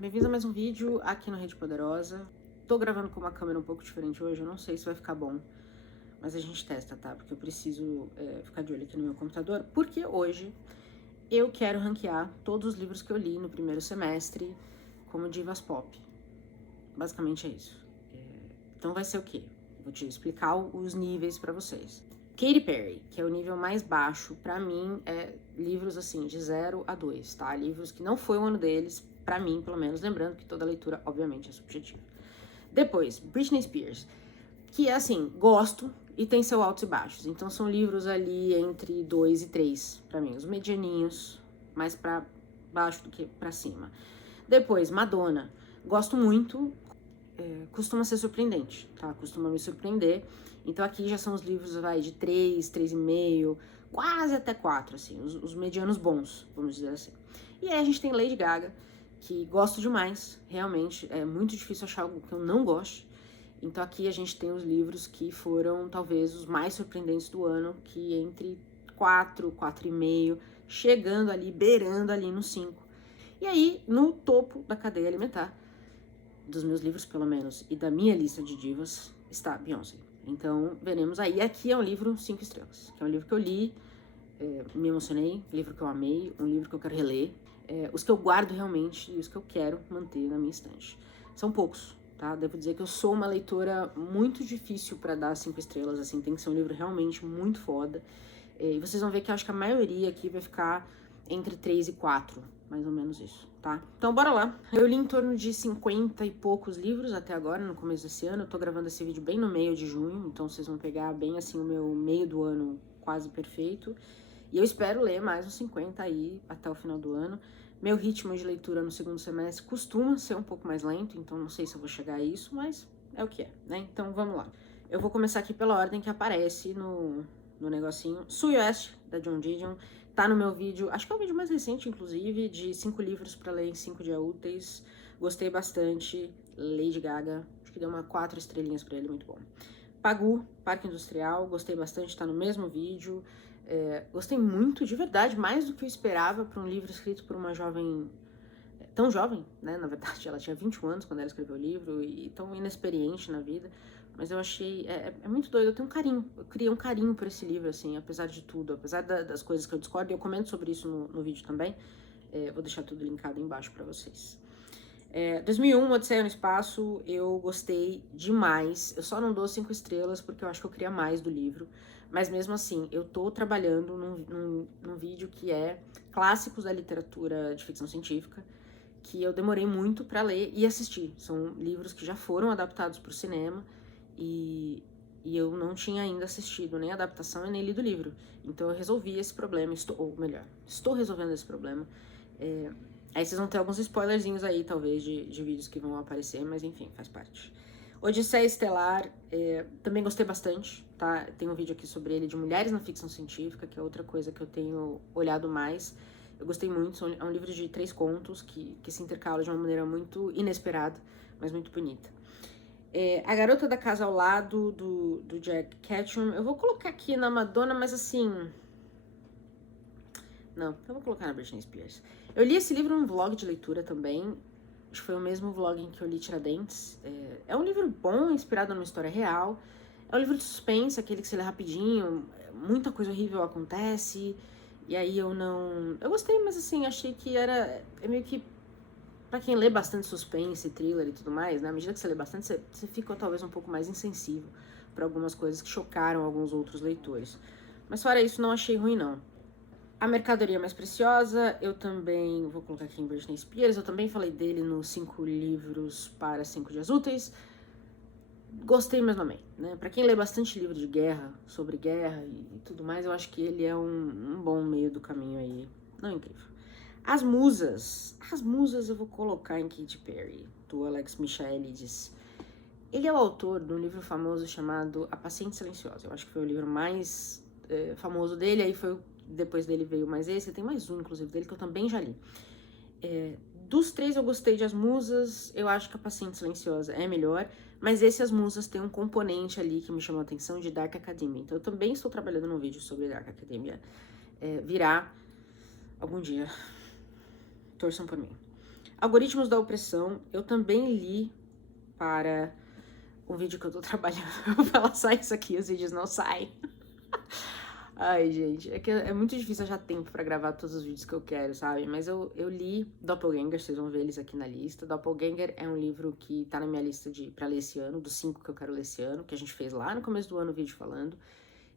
bem-vindos a mais um vídeo aqui no Rede Poderosa. Tô gravando com uma câmera um pouco diferente hoje, eu não sei se vai ficar bom, mas a gente testa, tá? Porque eu preciso ficar de olho aqui no meu computador, porque hoje eu quero ranquear todos os livros que eu li no primeiro semestre como divas pop. Basicamente é isso. Então vai ser o quê? Vou te explicar os níveis pra vocês. Katy Perry, que é o nível mais baixo, pra mim é livros assim de 0 a 2, tá? Livros que não foi o ano deles, pra mim, pelo menos, lembrando que toda leitura, obviamente, é subjetiva. Depois, Britney Spears, que é assim, gosto e tem seus altos e baixos. Então são livros ali entre 2 e 3, pra mim, os medianinhos, mais pra baixo do que pra cima. Depois, Madonna, gosto muito, costuma ser surpreendente, tá? Costuma me surpreender. Então aqui já são os livros, de 3, 3,5, quase até 4, assim, os medianos bons, vamos dizer assim. E aí a gente tem Lady Gaga, que gosto demais, realmente, é muito difícil achar algo que eu não goste. Então aqui a gente tem os livros que foram, talvez, os mais surpreendentes do ano, que entre 4, 4,5, chegando ali, beirando ali no 5. E aí, no topo da cadeia alimentar, dos meus livros, pelo menos, e da minha lista de divas, está Beyoncé. Então, veremos aí. Aqui é um livro 5 estrelas, que é um livro que eu li, me emocionei, um livro que eu amei, um livro que eu quero reler, os que eu guardo realmente e os que eu quero manter na minha estante. São poucos, tá? Devo dizer que eu sou uma leitora muito difícil para dar 5 estrelas, assim, tem que ser um livro realmente muito foda. E vocês vão ver que eu acho que a maioria aqui vai ficar entre 3 e 4, mais ou menos isso, tá? Então bora lá. Eu li em torno de 50 e poucos livros até agora, no começo desse ano. Eu tô gravando esse vídeo bem no meio de junho, então vocês vão pegar bem assim o meu meio do ano quase perfeito. E eu espero ler mais uns 50 aí até o final do ano. Meu ritmo de leitura no segundo semestre costuma ser um pouco mais lento, então não sei se eu vou chegar a isso, mas é o que é, né? Então vamos lá. Eu vou começar aqui pela ordem que aparece no negocinho. Suyoest, da John Didion, tá no meu vídeo, acho que é o vídeo mais recente, inclusive, de 5 livros pra ler em 5 dias úteis. Gostei bastante. Lady Gaga, acho que deu 4 estrelinhas pra ele, muito bom. Pagu, Parque Industrial, gostei bastante, tá no mesmo vídeo. Gostei muito, de verdade, mais do que eu esperava para um livro escrito por uma jovem, tão jovem, né? Na verdade, ela tinha 21 anos quando ela escreveu o livro e tão inexperiente na vida. Mas eu achei, é muito doido, eu tenho um carinho, eu criei um carinho por esse livro, assim, apesar de tudo, apesar das coisas que eu discordo, e eu comento sobre isso no vídeo também, vou deixar tudo linkado embaixo pra vocês. 2001, Odisseia no Espaço, eu gostei demais, eu só não dou 5 estrelas porque eu acho que eu queria mais do livro, mas mesmo assim, eu tô trabalhando num vídeo que é clássicos da literatura de ficção científica, que eu demorei muito pra ler e assistir. São livros que já foram adaptados pro cinema, e eu não tinha ainda assistido nem a adaptação e nem lido o livro. Então eu resolvi esse problema, ou melhor, estou resolvendo esse problema. Aí vocês vão ter alguns spoilerzinhos aí, talvez, de vídeos que vão aparecer, mas enfim, faz parte. Odisseia Estelar, também gostei bastante, tá? Tem um vídeo aqui sobre ele, de mulheres na ficção científica, que é outra coisa que eu tenho olhado mais. Eu gostei muito, é um livro de 3 contos que se intercalam de uma maneira muito inesperada, mas muito bonita. A Garota da Casa ao Lado, do Jack Ketchum. Eu vou colocar aqui na Madonna, mas assim... Não, eu vou colocar na Britney Spears. Eu li esse livro num vlog de leitura também. Acho que foi o mesmo vlog em que eu li Tiradentes. É um livro bom, inspirado numa história real. É um livro de suspense, aquele que você lê rapidinho. Muita coisa horrível acontece. E aí eu não... Eu gostei, mas assim, achei que era... É meio que... Pra quem lê bastante suspense, thriller e tudo mais, né? À medida que você lê bastante, você fica talvez um pouco mais insensível para algumas coisas que chocaram alguns outros leitores. Mas fora isso, não achei ruim, não. A Mercadoria Mais Preciosa, eu também vou colocar aqui em Britney Spears, eu também falei dele nos 5 livros para 5 dias úteis. Gostei, mas não amei, né? Pra quem lê bastante livro de guerra, sobre guerra e tudo mais, eu acho que ele é um bom meio do caminho aí. Não, incrível. As Musas eu vou colocar em Katy Perry, do Alex Michaelides. Ele é o autor de um livro famoso chamado A Paciente Silenciosa. Eu acho que foi o livro mais famoso dele, aí foi depois dele veio mais esse, tem mais um, inclusive, dele, que eu também já li. Dos 3 eu gostei de As Musas, eu acho que A Paciente Silenciosa é melhor, mas esse As Musas tem um componente ali que me chamou a atenção de Dark Academia. Então eu também estou trabalhando num vídeo sobre Dark Academia. Virá algum dia. Torçam por mim. Algoritmos da Opressão, eu também li para um vídeo que eu tô trabalhando. Eu vou falar, sai isso aqui, os vídeos não saem. Ai, gente, é que é muito difícil achar tempo pra gravar todos os vídeos que eu quero, sabe? Mas eu li Doppelganger, vocês vão ver eles aqui na lista. Doppelganger é um livro que tá na minha lista pra ler esse ano, dos 5 que eu quero ler esse ano, que a gente fez lá no começo do ano o vídeo falando.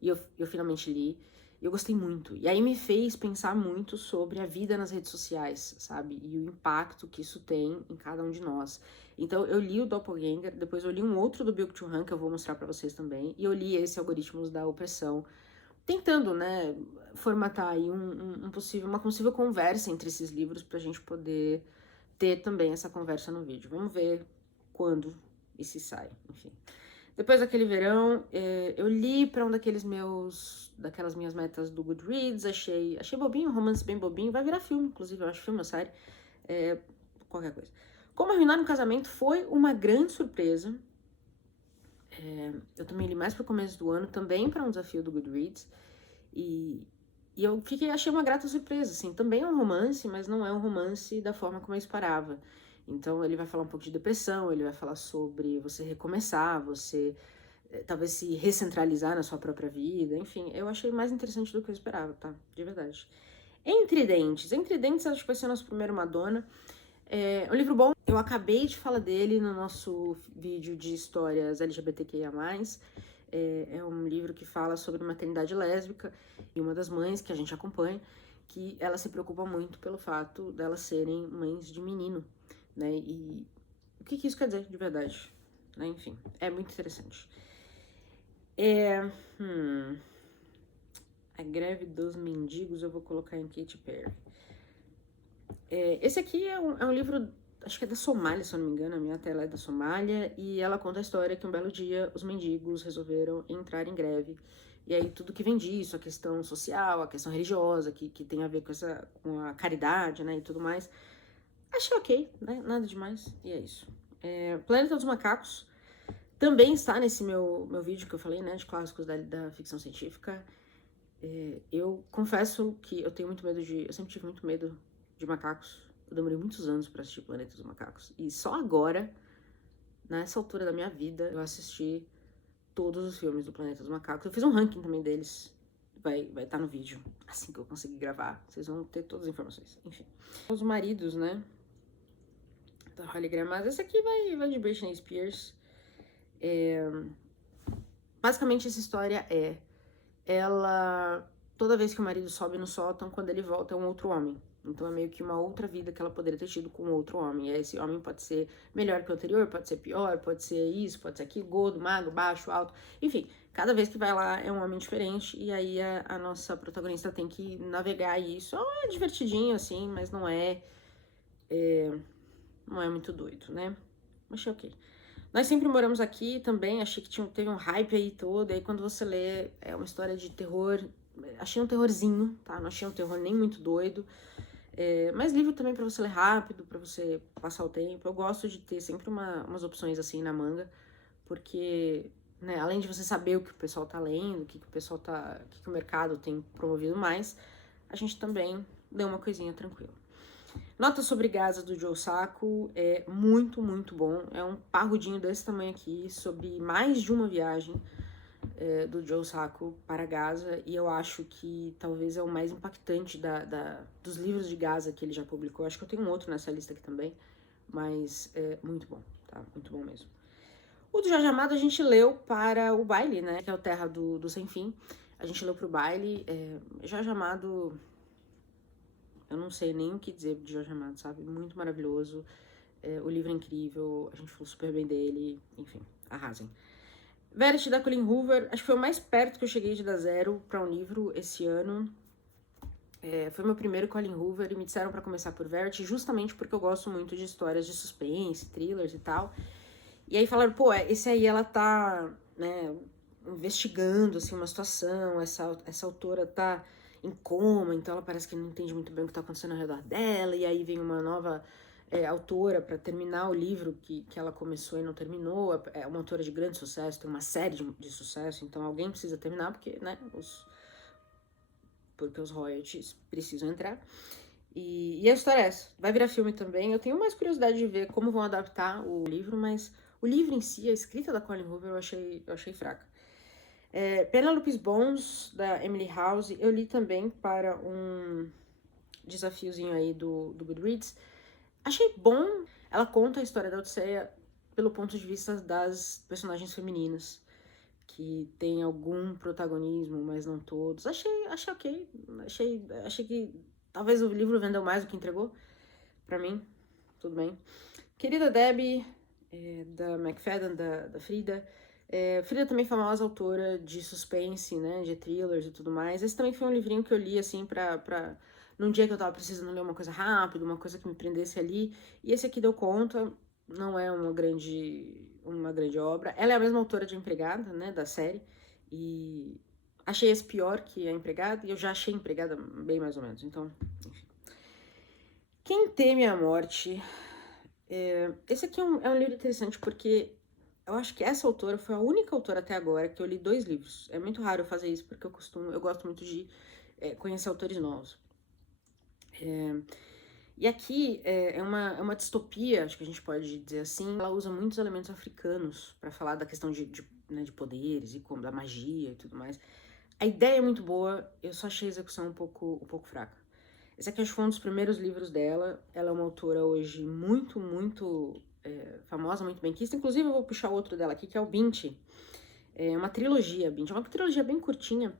E eu finalmente li. E eu gostei muito. E aí me fez pensar muito sobre a vida nas redes sociais, sabe? E o impacto que isso tem em cada um de nós. Então eu li o Doppelganger, depois eu li um outro do Byung-Chul Han, que eu vou mostrar pra vocês também. E eu li esse Algoritmos da Opressão, tentando, né, formatar aí uma possível conversa entre esses livros pra gente poder ter também essa conversa no vídeo. Vamos ver quando esse sai, enfim. Depois daquele verão, eu li pra daquelas minhas metas do Goodreads, achei bobinho, um romance bem bobinho, vai virar filme, inclusive, eu acho filme ou série, qualquer coisa. Como Arruinar um Casamento foi uma grande surpresa. Eu também li mais pro começo do ano, também para um desafio do Goodreads. E eu achei uma grata surpresa, assim. Também é um romance, mas não é um romance da forma como eu esperava. Então ele vai falar um pouco de depressão, ele vai falar sobre você recomeçar, você talvez se recentralizar na sua própria vida. Enfim, eu achei mais interessante do que eu esperava, tá? De verdade. Entre Dentes acho que vai ser o nosso primeiro Madonna. É um livro bom. Eu acabei de falar dele no nosso vídeo de histórias LGBTQIA+. É um livro que fala sobre maternidade lésbica e uma das mães que a gente acompanha, que ela se preocupa muito pelo fato delas serem mães de menino, né? E o que isso quer dizer de verdade, né? Enfim, é muito interessante. A Greve dos Mendigos eu vou colocar em Katy Perry. Esse aqui é um livro, acho que é da Somália, se eu não me engano, a minha tela é da Somália, e ela conta a história que um belo dia os mendigos resolveram entrar em greve. E aí tudo que vem disso, a questão social, a questão religiosa, que tem a ver com a caridade, né, e tudo mais. Achei ok, né, nada demais, e é isso. Planeta dos Macacos também está nesse meu vídeo que eu falei, né, de clássicos da ficção científica. Eu confesso que eu sempre tive muito medo de macacos. Eu demorei muitos anos pra assistir Planeta dos Macacos. E só agora, nessa altura da minha vida, eu assisti todos os filmes do Planeta dos Macacos. Eu fiz um ranking também deles. Vai estar no vídeo. Assim que eu conseguir gravar, vocês vão ter todas as informações. Enfim. Os maridos, né? Da Holly Graham. Mas esse aqui vai de Britney Spears. Basicamente, essa história ela... Toda vez que o marido sobe no sótão, quando ele volta é um outro homem. Então é meio que uma outra vida que ela poderia ter tido com outro homem. E aí esse homem pode ser melhor que o anterior, pode ser pior, pode ser isso, pode ser aquilo, gordo, magro, baixo, alto. Enfim, cada vez que vai lá é um homem diferente. E aí a nossa protagonista tem que navegar isso. É divertidinho, assim, mas não é muito doido, né? Achei ok. Nós Sempre Moramos Aqui também, achei que teve um hype aí todo. E aí quando você lê, é uma história de terror. Achei um terrorzinho, tá? Não achei um terror nem muito doido. Mas livro também pra você ler rápido, pra você passar o tempo. Eu gosto de ter sempre umas opções assim na manga, porque, né, além de você saber o que o pessoal tá lendo, o que o mercado tem promovido mais, a gente também deu uma coisinha tranquila. Nota sobre Gaza, do Joe Sacco, é muito, muito bom. É um parrudinho desse tamanho aqui, sobre mais de uma viagem do Joe Sacco para Gaza, e eu acho que talvez é o mais impactante dos livros de Gaza que ele já publicou. Acho que eu tenho um outro nessa lista aqui também, mas é muito bom, tá? Muito bom mesmo. O do Jorge Amado a gente leu para o baile, né? Que é o Terra do Sem Fim. A gente leu pro baile. Jorge Amado, eu não sei nem o que dizer de Jorge Amado, sabe? Muito maravilhoso. O livro é incrível, a gente falou super bem dele, enfim, arrasem. Verity, da Colleen Hoover, acho que foi o mais perto que eu cheguei de dar zero pra um livro esse ano. Foi meu primeiro Colleen Hoover e me disseram pra começar por Verity, justamente porque eu gosto muito de histórias de suspense, thrillers e tal. E aí falaram, pô, esse aí ela tá, né, investigando, assim, uma situação, essa autora tá em coma, então ela parece que não entende muito bem o que tá acontecendo ao redor dela, e aí vem uma nova autora para terminar o livro que ela começou e não terminou. É uma autora de grande sucesso, tem uma série de sucesso, então alguém precisa terminar, porque, né, porque os royalties precisam entrar. E a história é essa. Vai virar filme também. Eu tenho mais curiosidade de ver como vão adaptar o livro, mas o livro em si, a escrita da Colleen Hoover, eu achei fraca. Penelope's Bones, da Emily House, eu li também para um desafiozinho aí do Goodreads. Achei bom. Ela conta a história da Odisseia pelo ponto de vista das personagens femininas, que tem algum protagonismo, mas não todos. Achei ok. Achei que talvez o livro vendeu mais do que entregou. Pra mim, tudo bem. Querida Debbie, da McFadden, da Frida. Frida também famosa autora de suspense, né, de thrillers e tudo mais. Esse também foi um livrinho que eu li, assim, num dia que eu tava precisando ler uma coisa rápida, uma coisa que me prendesse ali. E esse aqui deu conta, não é uma grande obra. Ela é a mesma autora de Empregada, né, da série. E achei esse pior que a Empregada, e eu já achei Empregada bem mais ou menos. Então, enfim. Quem Teme a Morte. Esse aqui é um livro interessante porque eu acho que essa autora foi a única autora até agora que eu li 2 livros. É muito raro eu fazer isso porque eu gosto muito de conhecer autores novos. E aqui é uma distopia, acho que a gente pode dizer assim. Ela usa muitos elementos africanos para falar da questão de poderes e da magia e tudo mais. A ideia é muito boa, eu só achei a execução um pouco fraca. Esse aqui acho que foi um dos primeiros livros dela. Ela é uma autora hoje muito famosa, muito benquista. Inclusive eu vou puxar outro dela aqui, que é o Binti. É uma trilogia, Binti. É uma trilogia bem curtinha,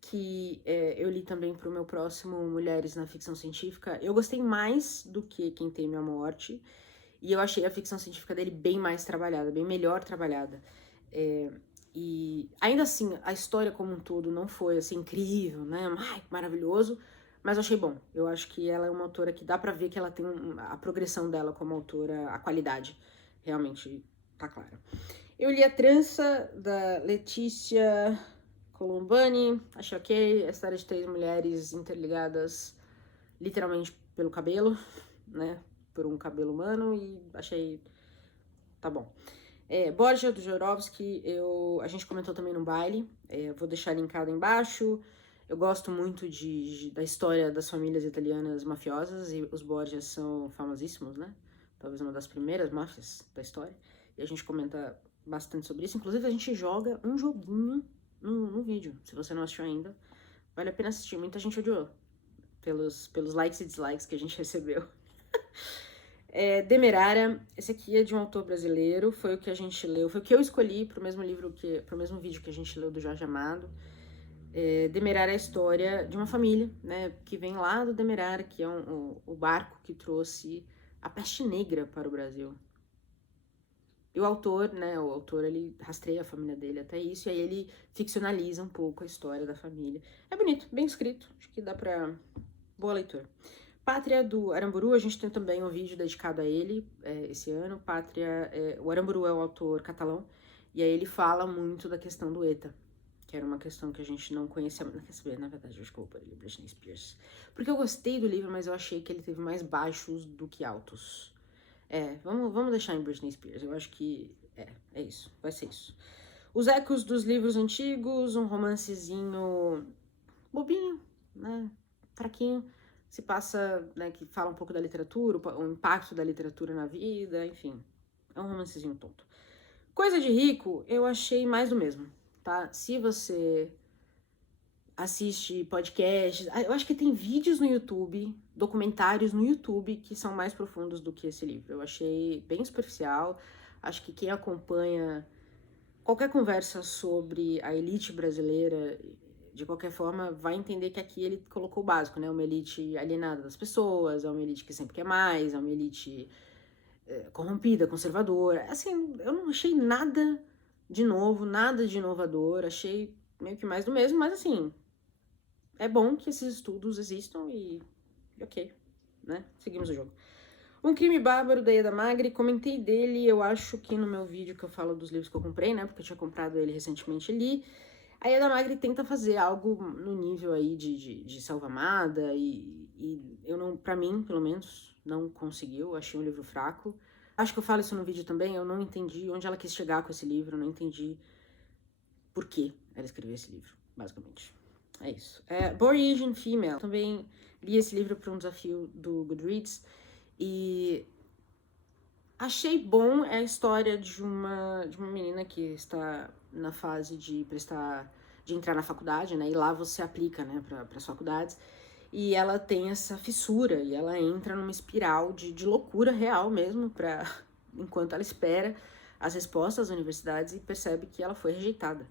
que eu li também pro meu próximo Mulheres na Ficção Científica. Eu gostei mais do que Quem Teme a Morte. E eu achei a ficção científica dele bem mais trabalhada, bem melhor trabalhada. E ainda assim, a história como um todo não foi assim incrível, né? Ai, maravilhoso. Mas eu achei bom. Eu acho que ela é uma autora que dá pra ver que ela tem a progressão dela como autora, a qualidade realmente tá clara. Eu li A Trança, da Letícia Colombani. Achei ok. A história de 3 mulheres interligadas literalmente pelo cabelo, né? Por um cabelo humano. E achei... tá bom. Borgia, do Jodorowsky, a gente comentou também no baile, vou deixar linkado embaixo. Eu gosto muito da história das famílias italianas mafiosas, e os Borgias são famosíssimos, né? Talvez uma das primeiras máfias da história. E a gente comenta bastante sobre isso. Inclusive, a gente joga um joguinho no vídeo, se você não assistiu ainda. Vale a pena assistir, muita gente odiou, pelos likes e dislikes que a gente recebeu. Demerara, esse aqui é de um autor brasileiro, foi o que a gente leu, foi o que eu escolhi pro mesmo vídeo que a gente leu do Jorge Amado. Demerara é a história de uma família, né, que vem lá do Demerara, que é o barco que trouxe a peste negra para o Brasil. E o autor, ele rastreia a família dele até isso, e aí ele ficcionaliza um pouco a história da família. É bonito, bem escrito, acho que dá pra... boa leitura. Pátria, do Aramburu, a gente tem também um vídeo dedicado a ele esse ano. O Aramburu é um autor catalão, e aí ele fala muito da questão do ETA, que era uma questão que a gente não conhecia. Não quer saber, na verdade, eu acho que eu vou pôr ele, Britney Spears. Porque eu gostei do livro, mas eu achei que ele teve mais baixos do que altos. Vamos deixar em Britney Spears, eu acho que é isso, vai ser isso. Os Ecos dos Livros Antigos, um romancezinho bobinho, né, fraquinho. Se passa, né, que fala um pouco da literatura, o impacto da literatura na vida, enfim. É um romancezinho tonto. Coisa de Rico, eu achei mais do mesmo, tá? Se você assiste podcasts, eu acho que tem vídeos no YouTube, documentários no YouTube que são mais profundos do que esse livro. Eu achei bem superficial. Acho que quem acompanha qualquer conversa sobre a elite brasileira, de qualquer forma, vai entender que aqui ele colocou o básico, né? Uma elite alienada das pessoas, é uma elite que sempre quer mais, é uma elite corrompida, conservadora. Assim, eu não achei nada de novo, nada de inovador, achei meio que mais do mesmo, mas assim, é bom que esses estudos existam e ok, né? Seguimos o jogo. Um Crime Bárbaro, da Ieda Magri, comentei dele, eu acho que no meu vídeo que eu falo dos livros que eu comprei, né? Porque eu tinha comprado ele recentemente ali. A Ieda Magri tenta fazer algo no nível aí de Selva Amada e eu não, pra mim, pelo menos, não conseguiu, achei um livro fraco. Acho que eu falo isso no vídeo também, eu não entendi onde ela quis chegar com esse livro, eu não entendi por que ela escreveu esse livro, basicamente. É isso. Boring Asian Female. Também li esse livro para um desafio do Goodreads e achei bom. É a história de uma menina que está na fase de entrar na faculdade, né? E lá você aplica, né, para as faculdades. E ela tem essa fissura e ela entra numa espiral de loucura real mesmo, enquanto ela espera as respostas das universidades e percebe que ela foi rejeitada.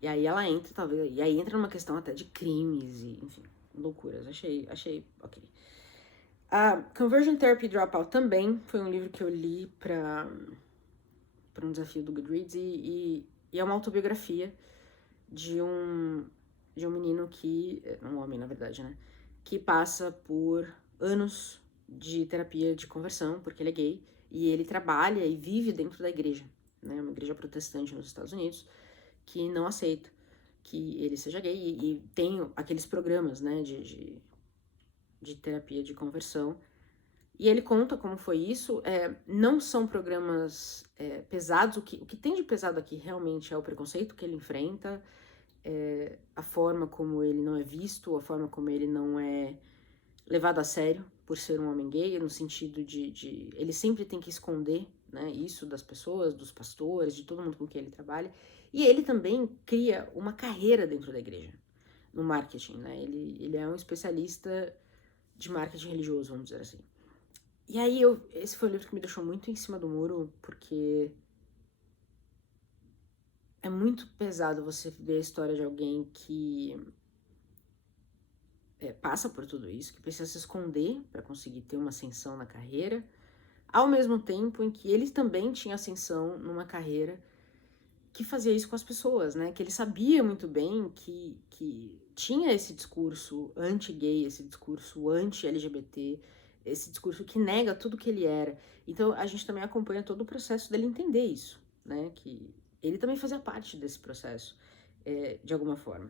E aí ela entra, talvez, e aí entra numa questão até de crimes e, enfim, loucuras. Achei ok. A Conversion Therapy Dropout também foi um livro que eu li para um desafio do Goodreads e é uma autobiografia de um menino que, um homem na verdade, né, que passa por anos de terapia de conversão, porque ele é gay, e ele trabalha e vive dentro da igreja, né, uma igreja protestante nos Estados Unidos, que não aceita que ele seja gay, e tem aqueles programas, né, de terapia de conversão, e ele conta como foi isso. Não são programas pesados, o que tem de pesado aqui realmente é o preconceito que ele enfrenta, a forma como ele não é visto, a forma como ele não é levado a sério por ser um homem gay, no sentido de ele sempre tem que esconder, né, isso das pessoas, dos pastores, de todo mundo com quem ele trabalha. E ele também cria uma carreira dentro da igreja, no marketing, né? Ele é um especialista de marketing religioso, vamos dizer assim. E aí, esse foi um livro que me deixou muito em cima do muro, porque é muito pesado você ver a história de alguém que passa por tudo isso, que precisa se esconder para conseguir ter uma ascensão na carreira, ao mesmo tempo em que ele também tinha ascensão numa carreira que fazia isso com as pessoas, né? Que ele sabia muito bem que tinha esse discurso anti-gay, esse discurso anti-LGBT, esse discurso que nega tudo que ele era. Então a gente também acompanha todo o processo dele entender isso, né? Que ele também fazia parte desse processo, de alguma forma.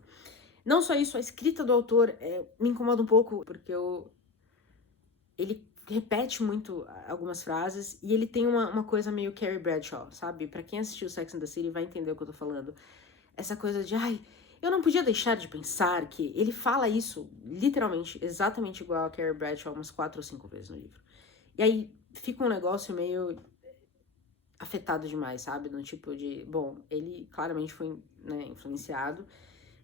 Não só isso, a escrita do autor me incomoda um pouco, porque ele repete muito algumas frases e ele tem uma coisa meio Carrie Bradshaw, sabe? Pra quem assistiu Sex and the City vai entender o que eu tô falando. Essa coisa de, eu não podia deixar de pensar que... Ele fala isso, literalmente, exatamente igual a Carrie Bradshaw umas 4 ou 5 vezes no livro. E aí fica um negócio meio afetado demais, sabe? No tipo de, bom, ele claramente foi, né, influenciado,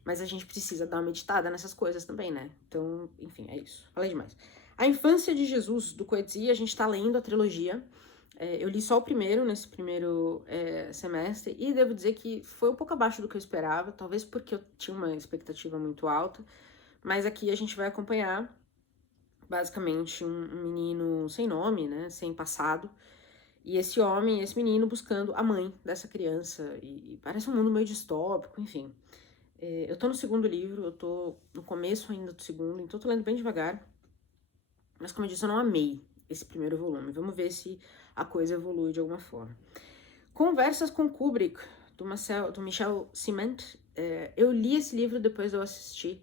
mas a gente precisa dar uma meditada nessas coisas também, né? Então, enfim, é isso. Falei demais. A Infância de Jesus, do Coetzee, a gente tá lendo a trilogia. Eu li só o primeiro, nesse primeiro semestre, e devo dizer que foi um pouco abaixo do que eu esperava, talvez porque eu tinha uma expectativa muito alta, mas aqui a gente vai acompanhar, basicamente, um menino sem nome, né, sem passado, e esse homem, esse menino, buscando a mãe dessa criança, e parece um mundo meio distópico, enfim. Eu tô no segundo livro, eu tô no começo ainda do segundo, então eu tô lendo bem devagar. Mas, como eu disse, eu não amei esse primeiro volume. Vamos ver se a coisa evolui de alguma forma. Conversas com Kubrick, do Michel Ciment. Eu li esse livro depois de eu assistir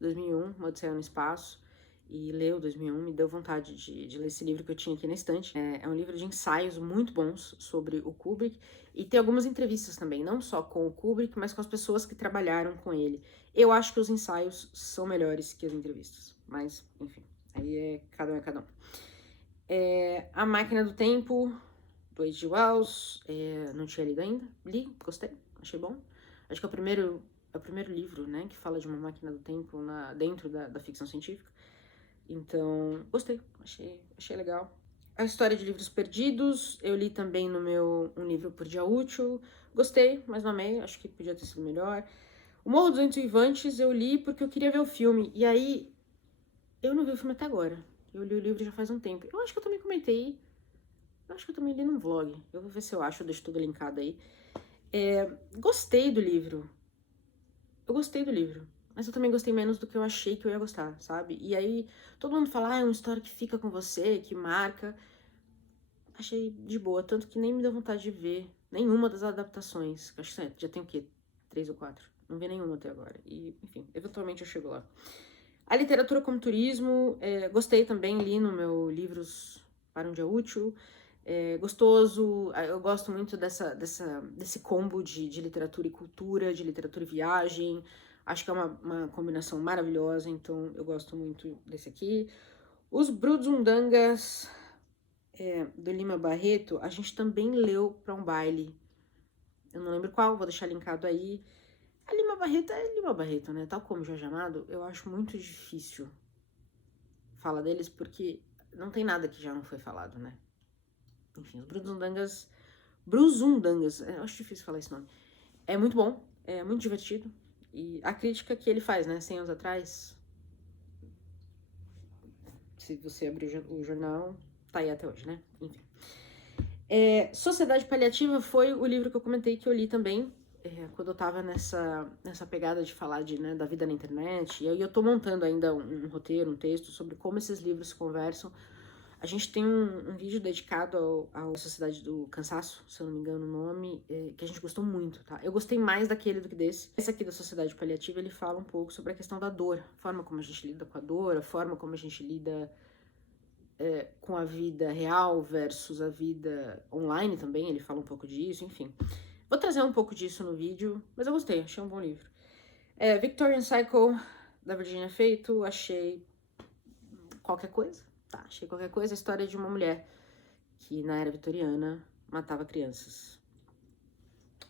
2001, Uma Odisseia no Espaço, e ler o 2001 me deu vontade de ler esse livro que eu tinha aqui na estante. É um livro de ensaios muito bons sobre o Kubrick, e tem algumas entrevistas também, não só com o Kubrick, mas com as pessoas que trabalharam com ele. Eu acho que os ensaios são melhores que as entrevistas, mas, enfim, aí cada um é cada um. A Máquina do Tempo, do H.G. Wells, não tinha lido ainda, li, gostei, achei bom. Acho que é o primeiro livro, né, que fala de uma máquina do tempo dentro da ficção científica. Então, gostei, achei legal. A História de Livros Perdidos, eu li também no meu Um Livro por Dia Útil. Gostei, mas não amei, acho que podia ter sido melhor. O Morro dos Ventos Vivantes eu li porque eu queria ver o filme. E aí, eu não vi o filme até agora. Eu li o livro já faz um tempo. Eu acho que eu também comentei. Eu acho que eu também li num vlog. Eu vou ver se eu acho, eu deixo tudo linkado aí. Gostei do livro. Eu gostei do livro. Mas eu também gostei menos do que eu achei que eu ia gostar, sabe? E aí, todo mundo fala, é uma história que fica com você, que marca. Achei de boa, tanto que nem me deu vontade de ver nenhuma das adaptações. Acho que já tem o quê? 3 ou 4. Não vi nenhuma até agora. E, enfim, eventualmente eu chego lá. A Literatura como Turismo, gostei também, li no meu Livros para um Dia Útil. Gostoso, eu gosto muito desse combo de literatura e cultura, de literatura e viagem. Acho que é uma combinação maravilhosa, então eu gosto muito desse aqui. Os Brudsundangas, do Lima Barreto, a gente também leu para um baile. Eu não lembro qual, vou deixar linkado aí. A Lima Barreto é Lima Barreto, né? Tal como Jorge Amado, eu acho muito difícil falar deles, porque não tem nada que já não foi falado, né? Enfim, os Brudsundangas, eu acho difícil falar esse nome. É muito bom, é muito divertido. E a crítica que ele faz, né, 100 anos atrás, se você abrir o jornal, tá aí até hoje, né? Enfim. Sociedade Paliativa foi o livro que eu comentei que eu li também, quando eu tava nessa pegada de falar da vida na internet. E aí eu tô montando ainda um roteiro, um texto sobre como esses livros se conversam. A gente tem um vídeo dedicado à Sociedade do Cansaço, se eu não me engano o nome, que a gente gostou muito, tá? Eu gostei mais daquele do que desse. Esse aqui da Sociedade Paliativa, ele fala um pouco sobre a questão da dor, a forma como a gente lida com a dor, a forma como a gente lida com a vida real versus a vida online também, ele fala um pouco disso, enfim. Vou trazer um pouco disso no vídeo, mas eu gostei, achei um bom livro. Victorian Cycle, da Virginia Feito, achei qualquer coisa. Tá, achei qualquer coisa. A história de uma mulher que na era vitoriana matava crianças.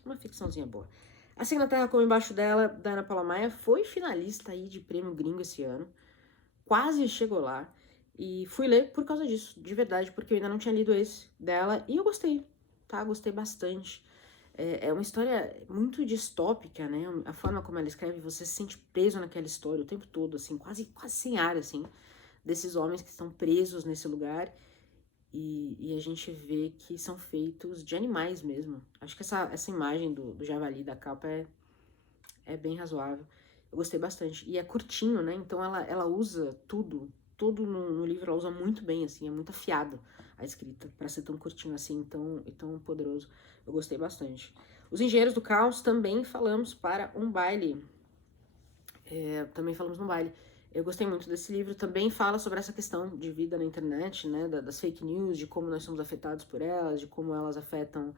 Uma ficçãozinha boa. Assim na Terra como Embaixo dela, da Ana Paula Maia, foi finalista aí de prêmio gringo esse ano. Quase chegou lá. E fui ler por causa disso, de verdade, porque eu ainda não tinha lido esse dela. E eu gostei, tá? Gostei bastante. É uma história muito distópica, né? A forma como ela escreve, você se sente preso naquela história o tempo todo, assim, quase sem ar, assim, desses homens que estão presos nesse lugar. E a gente vê que são feitos de animais mesmo. Acho que essa imagem do javali da capa é bem razoável. Eu gostei bastante. E é curtinho, né? Então ela usa tudo no livro ela usa muito bem, assim, é muito afiado a escrita, para ser tão curtinho assim e tão poderoso. Eu gostei bastante. Os Engenheiros do Caos também falamos para um baile. Também falamos no baile. Eu gostei muito desse livro. Também fala sobre essa questão de vida na internet, né? Das fake news, de como nós somos afetados por elas, de como elas afetam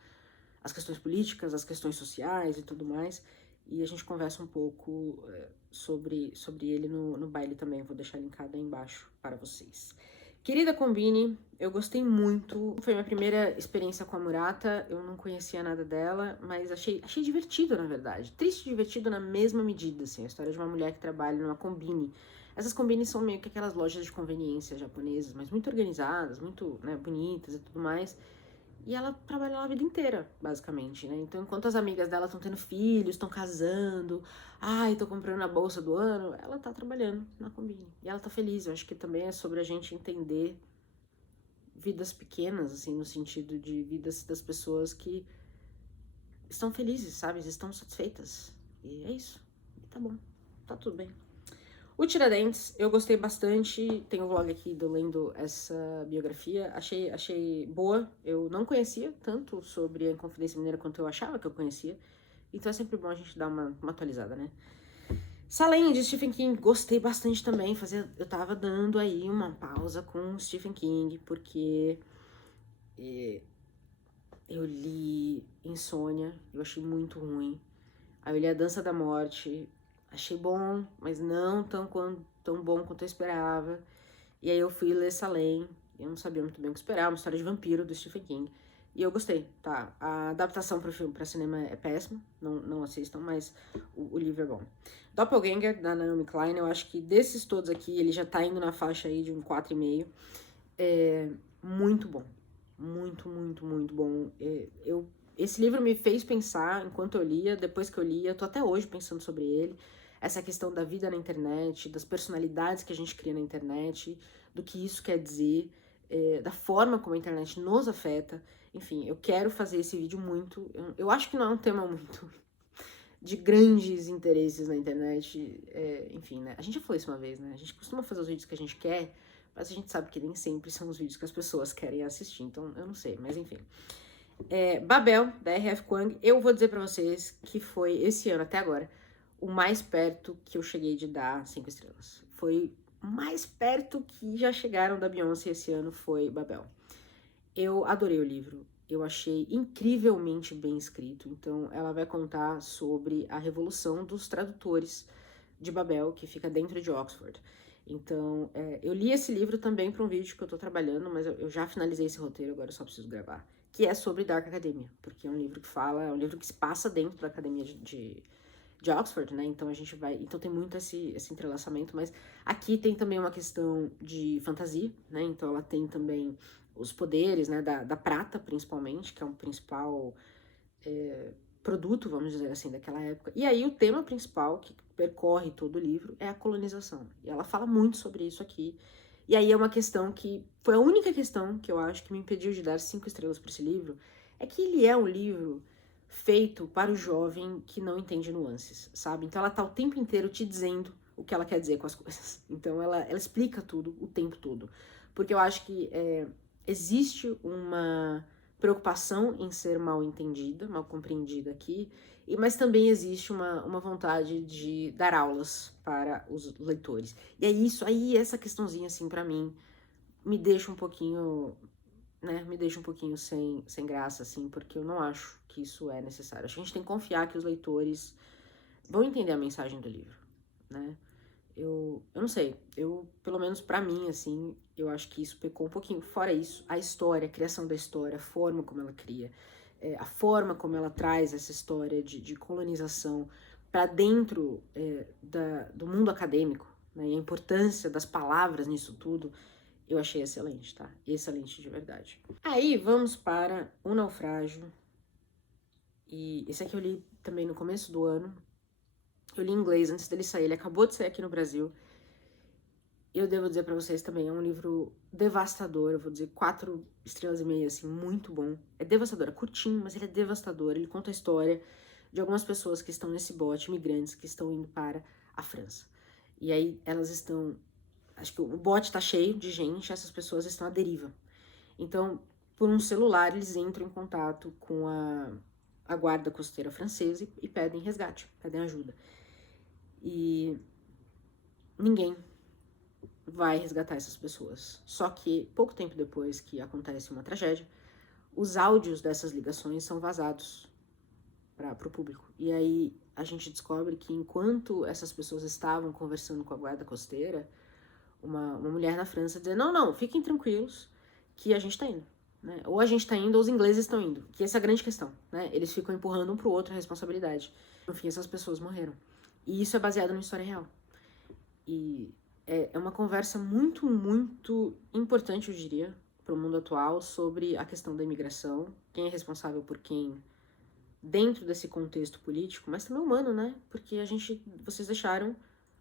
as questões políticas, as questões sociais e tudo mais. E a gente conversa um pouco sobre ele no baile também. Vou deixar linkado aí embaixo para vocês. Querida Combine, eu gostei muito. Foi minha primeira experiência com a Murata. Eu não conhecia nada dela, mas achei divertido, na verdade. Triste e divertido na mesma medida, assim. A história de uma mulher que trabalha numa Combine. Essas Combines são meio que aquelas lojas de conveniência japonesas, mas muito organizadas, muito, né, bonitas e tudo mais. E ela trabalha lá a vida inteira, basicamente, né? Então, enquanto as amigas dela estão tendo filhos, estão casando, ai, tô comprando a bolsa do ano, ela tá trabalhando na Combine. E ela tá feliz. Eu acho que também é sobre a gente entender vidas pequenas, assim, no sentido de vidas das pessoas que estão felizes, sabe? Estão satisfeitas. E é isso. E tá bom. Tá tudo bem. O Tiradentes, eu gostei bastante. Tem um vlog aqui do lendo essa biografia. Achei boa. Eu não conhecia tanto sobre a Inconfidência Mineira quanto eu achava que eu conhecia. Então é sempre bom a gente dar uma atualizada, né? Salem, de Stephen King, gostei bastante também. Eu tava dando aí uma pausa com Stephen King, porque eu li Insônia, eu achei muito ruim. Aí eu li A Dança da Morte, achei bom, mas não tão bom quanto eu esperava. E aí eu fui ler Salem, eu não sabia muito bem o que esperar, uma história de vampiro do Stephen King. E eu gostei, tá? A adaptação para cinema é péssima, não assistam, mas o livro é bom. Doppelganger, da Naomi Klein, eu acho que desses todos aqui, ele já tá indo na faixa aí de um 4,5. É muito bom. Muito bom. Esse livro me fez pensar enquanto eu lia, depois que eu lia, eu tô até hoje pensando sobre ele. Essa questão da vida na internet, das personalidades que a gente cria na internet, do que isso quer dizer, da forma como a internet nos afeta. Enfim, eu quero fazer esse vídeo muito. Eu acho que não é um tema muito de grandes interesses na internet. Enfim, né? A gente já falou isso uma vez, né? A gente costuma fazer os vídeos que a gente quer, mas a gente sabe que nem sempre são os vídeos que as pessoas querem assistir, então eu não sei, mas enfim. Babel, da R.F. Kuang, eu vou dizer pra vocês que foi, esse ano até agora, o mais perto que eu cheguei de dar 5 estrelas. Foi mais perto que já chegaram da Beyoncé esse ano, foi Babel. Eu adorei o livro, eu achei incrivelmente bem escrito. Então, ela vai contar sobre a revolução dos tradutores de Babel, que fica dentro de Oxford. Então, eu li esse livro também para um vídeo que eu tô trabalhando, mas eu já finalizei esse roteiro, agora eu só preciso gravar. Que é sobre Dark Academia, porque é um livro que fala, é um livro que se passa dentro da academia de Oxford, né? Então a gente vai. Então tem muito esse entrelaçamento, mas aqui tem também uma questão de fantasia, né? Então ela tem também os poderes, né? Da prata, principalmente, que é um principal produto, vamos dizer assim, daquela época. E aí o tema principal, que percorre todo o livro, é a colonização. E ela fala muito sobre isso aqui. E aí é uma questão que foi a única questão que eu acho que me impediu de dar 5 estrelas para esse livro, é que ele é um livro feito para o jovem que não entende nuances, sabe? Então ela tá o tempo inteiro te dizendo o que ela quer dizer com as coisas. Então ela explica tudo o tempo todo. Porque eu acho que existe uma preocupação em ser mal entendida, mal compreendida aqui, mas também existe uma vontade de dar aulas para os leitores. E é isso, aí essa questãozinha, assim, para mim, me deixa um pouquinho, né, me deixa um pouquinho sem graça, assim, porque eu não acho que isso é necessário. Acho que a gente tem que confiar que os leitores vão entender a mensagem do livro, né? Eu não sei, pelo menos pra mim, assim, eu acho que isso pecou um pouquinho. Fora isso, a história, a criação da história, a forma como ela cria, a forma como ela traz essa história de colonização para dentro do mundo acadêmico, né, e a importância das palavras nisso tudo, eu achei excelente, tá? Excelente de verdade. Aí vamos para O Naufrágio, e esse aqui eu li também no começo do ano. Eu li em inglês antes dele sair, ele acabou de sair aqui no Brasil. Eu devo dizer pra vocês também, é um livro devastador, eu vou dizer 4 estrelas e meia, assim, muito bom. É devastador, é curtinho, mas ele é devastador. Ele conta a história de algumas pessoas que estão nesse bote, imigrantes, que estão indo para a França. E aí elas estão, acho que o bote tá cheio de gente, essas pessoas estão à deriva. Então, por um celular, eles entram em contato com a guarda costeira francesa e pedem resgate, pedem ajuda. E ninguém vai resgatar essas pessoas. Só que, pouco tempo depois que acontece uma tragédia, os áudios dessas ligações são vazados para o público. E aí a gente descobre que enquanto essas pessoas estavam conversando com a guarda costeira, uma mulher na França dizendo, não, fiquem tranquilos que a gente tá indo. Né? Ou a gente tá indo ou os ingleses estão indo. Que essa é a grande questão. Né? Eles ficam empurrando um pro outro a responsabilidade. No fim, essas pessoas morreram. E isso é baseado numa história real. E é uma conversa muito, muito importante, eu diria, para o mundo atual, sobre a questão da imigração, quem é responsável por quem dentro desse contexto político, mas também humano, né? Porque vocês deixaram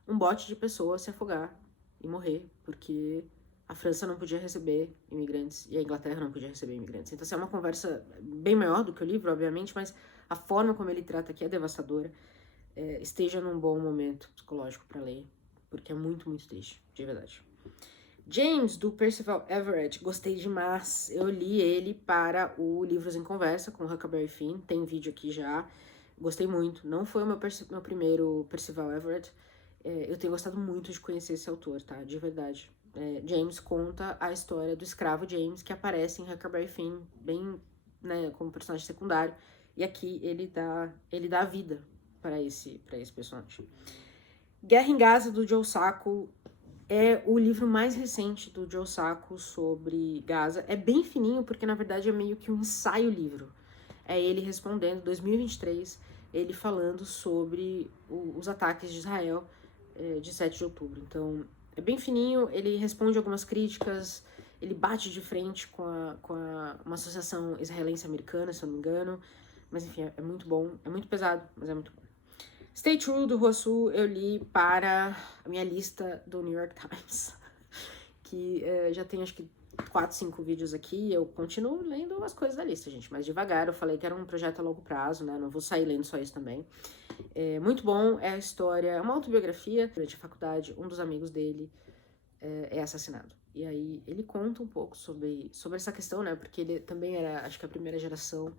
um bote de pessoas se afogar e morrer, porque a França não podia receber imigrantes e a Inglaterra não podia receber imigrantes. Então, assim, é uma conversa bem maior do que o livro, obviamente, mas a forma como ele trata aqui é devastadora. Esteja num bom momento psicológico para ler, porque é muito, muito triste, de verdade. James, do Percival Everett, gostei demais. Eu li ele para o Livros em Conversa, com Huckleberry Finn, tem vídeo aqui já. Gostei muito. Não foi o meu primeiro Percival Everett. Eu tenho gostado muito de conhecer esse autor, tá? De verdade. James conta a história do escravo James, que aparece em Huckleberry Finn, bem, né, como personagem secundário. E aqui ele dá vida para esse personagem. Guerra em Gaza, do Joe Sacco, é o livro mais recente do Joe Sacco sobre Gaza. É bem fininho, porque na verdade é meio que um ensaio-livro. É ele respondendo, 2023, ele falando sobre os ataques de Israel de 7 de outubro. Então, é bem fininho, ele responde algumas críticas, ele bate de frente com uma associação israelense-americana, se eu não me engano. Mas enfim, é muito bom, é muito pesado, mas é muito bom. Stay True, do Rosu, eu li para a minha lista do New York Times, que já tem acho que 4, 5 vídeos aqui, eu continuo lendo as coisas da lista, gente, mas devagar. Eu falei que era um projeto a longo prazo, né, não vou sair lendo só isso também. Muito bom, é a história, é uma autobiografia. Durante a faculdade, um dos amigos dele é assassinado. E aí ele conta um pouco sobre essa questão, né, porque ele também era, acho que a primeira geração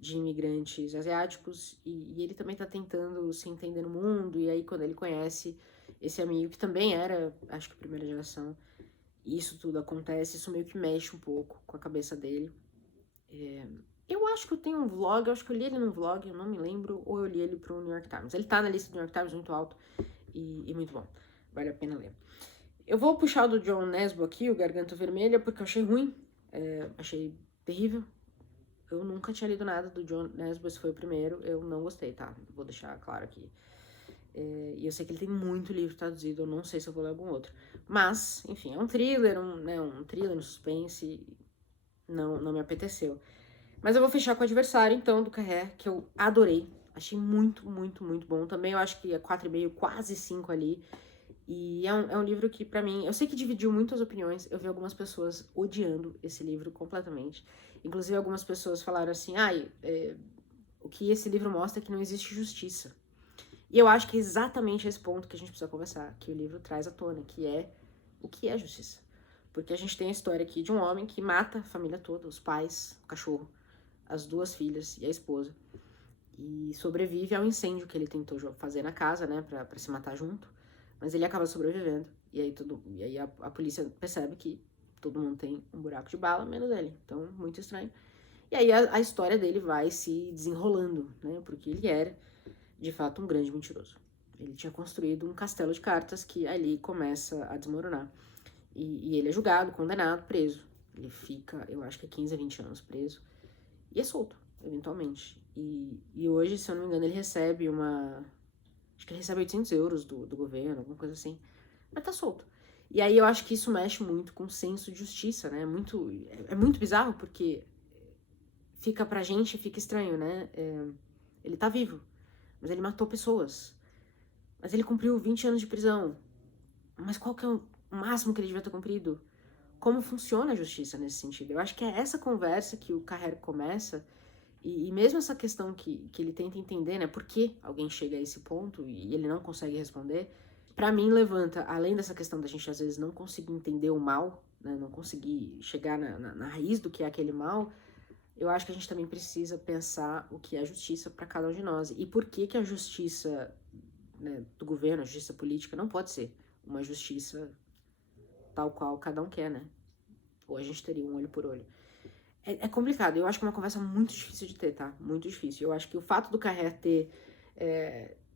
de imigrantes asiáticos, e ele também tá tentando se entender no mundo, e aí quando ele conhece esse amigo, que também era, acho que a primeira geração, e isso tudo acontece, isso meio que mexe um pouco com a cabeça dele. Eu acho que eu tenho um vlog, eu acho que eu li ele num vlog, eu não me lembro, ou eu li ele pro New York Times. Ele tá na lista do New York Times muito alto, e muito bom. Vale a pena ler. Eu vou puxar o do John Nesbo aqui, o Garganta Vermelha, porque eu achei ruim. Achei terrível. Eu nunca tinha lido nada do John Nesbo, esse foi o primeiro. Eu não gostei, tá? Vou deixar claro aqui. E eu sei que ele tem muito livro traduzido, eu não sei se eu vou ler algum outro. Mas, enfim, é um thriller, um thriller, um suspense. Não me apeteceu. Mas eu vou fechar com o Adversário, então, do Carré, que eu adorei. Achei muito, muito, muito bom. Também eu acho que é 4,5, quase 5 ali. E é um livro que, pra mim, eu sei que dividiu muitas opiniões. Eu vi algumas pessoas odiando esse livro completamente. Inclusive, algumas pessoas falaram assim, o que esse livro mostra é que não existe justiça. E eu acho que é exatamente esse ponto que a gente precisa conversar, que o livro traz à tona, que é o que é justiça. Porque a gente tem a história aqui de um homem que mata a família toda, os pais, o cachorro, as 2 filhas e a esposa. E sobrevive ao incêndio que ele tentou fazer na casa, né, pra se matar junto. Mas ele acaba sobrevivendo. E aí a polícia percebe que todo mundo tem um buraco de bala, menos ele. Então, muito estranho. E aí a história dele vai se desenrolando, né, porque ele era, de fato, um grande mentiroso. Ele tinha construído um castelo de cartas que ali começa a desmoronar. E ele é julgado, condenado, preso. Ele fica, eu acho que é 15 a 20 anos preso. E é solto, eventualmente. E hoje, se eu não me engano, ele recebe acho que ele recebe 800 euros do governo, alguma coisa assim. Mas tá solto. E aí eu acho que isso mexe muito com o senso de justiça, né? É muito bizarro, porque fica pra gente, fica estranho, né? Ele tá vivo, mas ele matou pessoas. Mas ele cumpriu 20 anos de prisão. Mas qual que é o máximo que ele devia ter cumprido? Como funciona a justiça nesse sentido? Eu acho que é essa conversa que o Carrère começa, e mesmo essa questão que ele tenta entender, né, por que alguém chega a esse ponto e ele não consegue responder, pra mim levanta, além dessa questão da gente às vezes não conseguir entender o mal, né, não conseguir chegar na raiz do que é aquele mal, eu acho que a gente também precisa pensar o que é justiça para cada um de nós. E por que a justiça, né, do governo, a justiça política, não pode ser uma justiça tal qual cada um quer, né? Ou a gente teria um olho por olho. É complicado, eu acho que é uma conversa muito difícil de ter, tá? Muito difícil. Eu acho que o fato do Carrère ter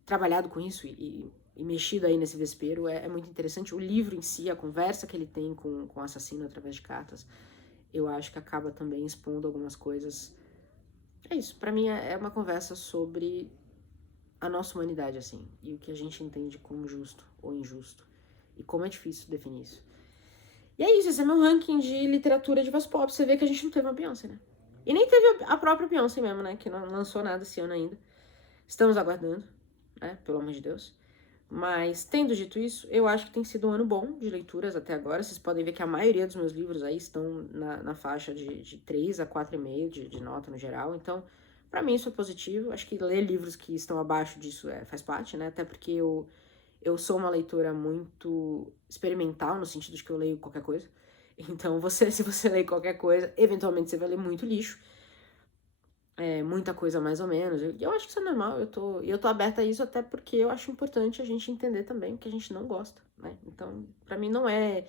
trabalhado com isso e mexido aí nesse vespeiro é muito interessante. O livro em si, a conversa que ele tem com o assassino através de cartas, eu acho que acaba também expondo algumas coisas. É isso, pra mim é uma conversa sobre a nossa humanidade, assim, e o que a gente entende como justo ou injusto, e como é difícil definir isso. E é isso, esse é meu ranking de literatura de voz pop. Você vê que a gente não teve uma Beyoncé, né? E nem teve a própria Beyoncé mesmo, né? Que não lançou nada esse ano ainda. Estamos aguardando, né? Pelo amor de Deus. Mas, tendo dito isso, eu acho que tem sido um ano bom de leituras até agora. Vocês podem ver que a maioria dos meus livros aí estão na faixa de 3 a 4,5 de nota no geral. Então, pra mim isso é positivo. Acho que ler livros que estão abaixo disso faz parte, né? Até porque eu sou uma leitora muito experimental, no sentido de que eu leio qualquer coisa. Então, se você lê qualquer coisa, eventualmente você vai ler muito lixo. Muita coisa mais ou menos. Eu acho que isso é normal. Eu tô aberta a isso até porque eu acho importante a gente entender também o que a gente não gosta, né? Então, pra mim não é...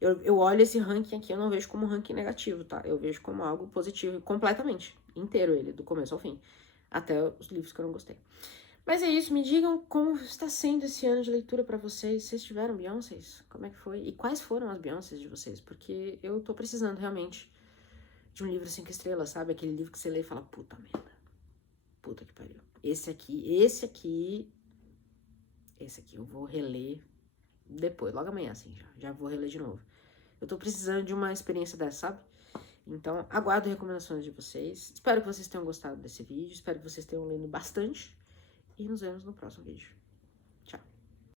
Eu olho esse ranking aqui, eu não vejo como um ranking negativo, tá? Eu vejo como algo positivo, completamente. Inteiro ele, do começo ao fim. Até os livros que eu não gostei. Mas é isso, me digam como está sendo esse ano de leitura pra vocês. Vocês tiveram Beyoncés? Como é que foi? E quais foram as Beyoncés de vocês? Porque eu tô precisando realmente de um livro 5 estrelas, sabe? Aquele livro que você lê e fala, puta merda. Puta que pariu. Esse aqui eu vou reler depois, logo amanhã, assim, já vou reler de novo. Eu tô precisando de uma experiência dessa, sabe? Então, aguardo recomendações de vocês. Espero que vocês tenham gostado desse vídeo. Espero que vocês tenham lido bastante. E nos vemos no próximo vídeo.